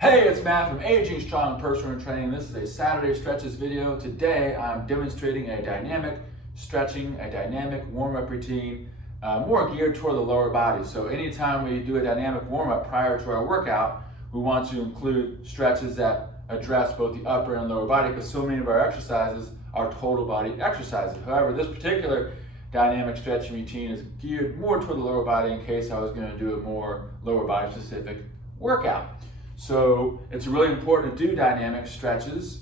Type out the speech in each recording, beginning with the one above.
Hey, it's Matt from Aging Strong Personal Training. This is a Saturday stretches video. Today I'm demonstrating a dynamic stretching, a dynamic warm-up routine, more geared toward the lower body. So anytime we do a dynamic warm-up prior to our workout, we want to include stretches that address both the upper and lower body, because so many of our exercises are total body exercises. However, this particular dynamic stretching routine is geared more toward the lower body in case I was going to do a more lower body specific workout. So it's really important to do dynamic stretches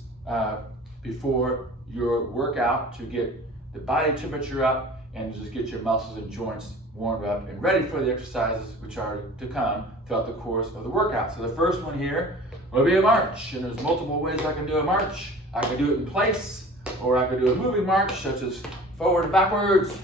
before your workout to get the body temperature up and just get your muscles and joints warmed up and ready for the exercises which are to come throughout the course of the workout. So the first one here will be a march, and there's multiple ways I can do a march. I can do it in place, or I could do a moving march, such as forward and backwards.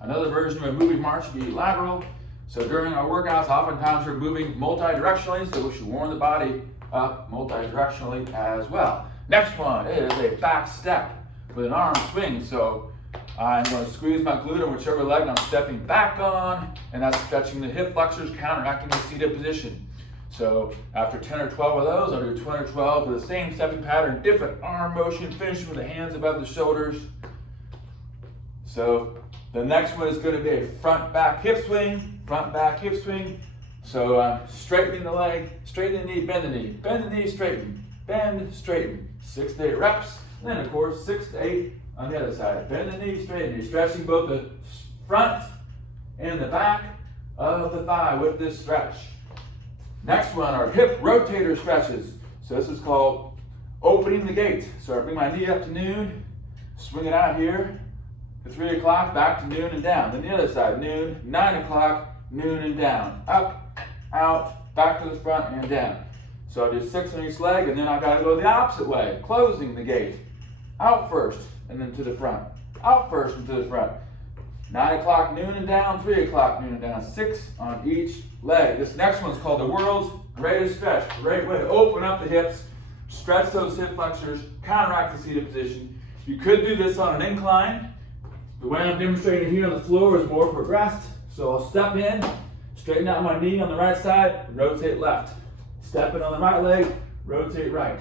Another version of a moving march would be lateral. So during our workouts, oftentimes we're moving multi-directionally, so we should warm the body up multi-directionally as well. Next one is a back step with an arm swing. So I'm going to squeeze my glute on whichever leg I'm stepping back on, and that's stretching the hip flexors, counteracting the seated position. So after 10 or 12 of those, I'll do 20 or 12 with the same stepping pattern, different arm motion, finishing with the hands above the shoulders. So the next one is going to be a front back hip swing, front back hip swing. So I'm straightening the leg, straighten the knee, bend the knee, straighten, bend, straighten. 6 to 8 reps. And then of course 6 to 8 on the other side. Bend the knee, straighten the knee, stretching both the front and the back of the thigh with this stretch. Next one are hip rotator stretches. So this is called opening the gate. So I bring my knee up to noon, swing it out here to 3 o'clock, back to noon and down. Then the other side, noon, 9 o'clock, noon and down. Up, out, back to the front and down. So I do 6 on each leg, and then I gotta go the opposite way, closing the gate. Out first and then to the front. Out first and to the front. 9 o'clock, noon and down, 3 o'clock, noon and down. 6 on each leg. This next one's called the world's greatest stretch. Great way to open up the hips, stretch those hip flexors, counteract the seated position. You could do this on an incline. The way I'm demonstrating here on the floor is more progressed. So I'll step in, straighten out my knee on the right side, rotate left. Step in on the right leg, rotate right.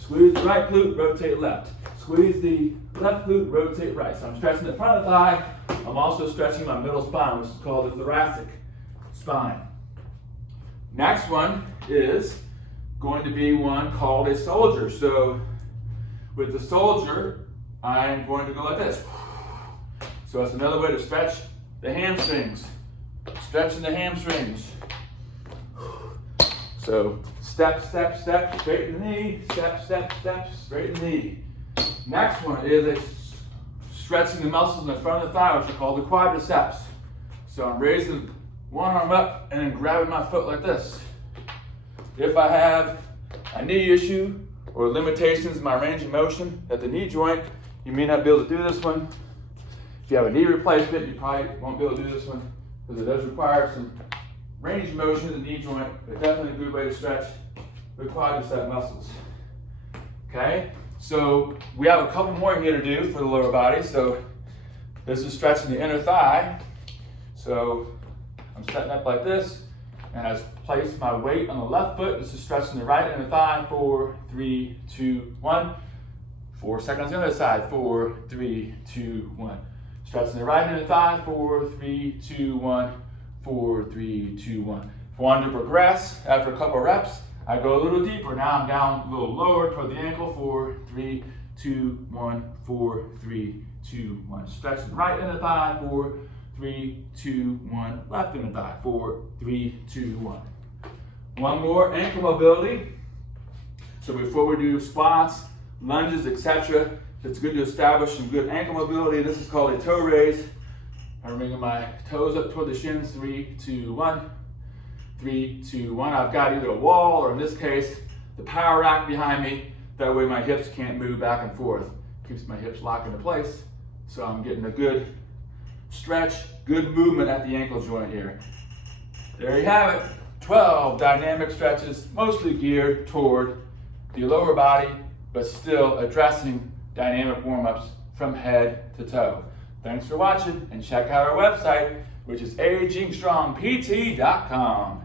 Squeeze the right glute, rotate left. Squeeze the left glute, rotate right. So I'm stretching the front of the thigh. I'm also stretching my middle spine, which is called the thoracic spine. Next one is going to be one called a soldier. So with the soldier, I'm going to go like this. So it's another way to stretch the hamstrings. Stretching the hamstrings. So step, step, step, straighten the knee, step, step, step, straighten the knee. Next one is stretching the muscles in the front of the thigh, which are called the quadriceps. So I'm raising one arm up and then grabbing my foot like this. If I have a knee issue or limitations in my range of motion at the knee joint, you may not be able to do this one. If you have a knee replacement, you probably won't be able to do this one because it does require some range of motion in the knee joint, but definitely a good way to stretch the quadricep muscles. Okay, so we have a couple more here to do for the lower body. So this is stretching the inner thigh. So I'm setting up like this, and I place my weight on the left foot. This is stretching the right inner thigh. 4, 3, 2, 1. 4 seconds on the other side. 4, 3, 2, 1. Stretching the right inner thigh. 4, 3, 2, 1. 4, 3, 2, 1. If I want to progress after a couple of reps, I go a little deeper. Now I'm down a little lower toward the ankle. 4, 3, 2, 1. 4, 3, 2, 1. Stretching the right inner thigh. 4, 3, 2, 1. Left inner thigh. 4, 3, 2, 1. One more, ankle mobility. So before we do squats, lunges, etc., it's good to establish some good ankle mobility. This is called a toe raise. I'm bringing my toes up toward the shins. 3, 2, 1. 3, 2, 1. I've got either a wall or, in this case, the power rack behind me. That way my hips can't move back and forth. Keeps my hips locked into place. So I'm getting a good stretch, good movement at the ankle joint here. There you have it. 12 dynamic stretches, mostly geared toward the lower body, but still addressing dynamic warm-ups from head to toe. Thanks for watching, and check out our website, which is agingstrongpt.com.